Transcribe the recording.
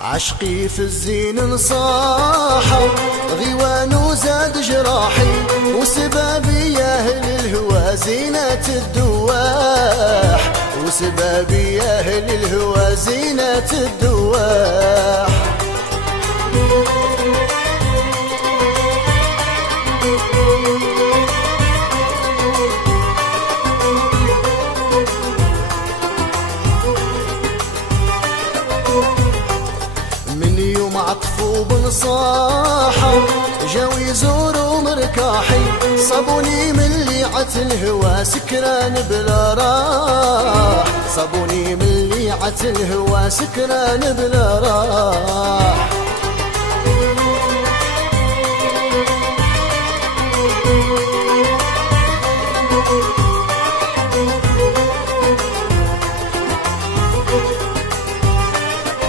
عشقي في الزين انصاحوا غيوان وزاد جراحي، وسبابي يا اهل الهوى زينة الدواح، وسبابي يا اهل الهوى زينة الدواح. عطفوا بنصاحوا جاو يزوروا مركاحي، صابوني من ليعة الهوى سكران بلا راح، صابوني من ليعة الهوى سكران بلا راح.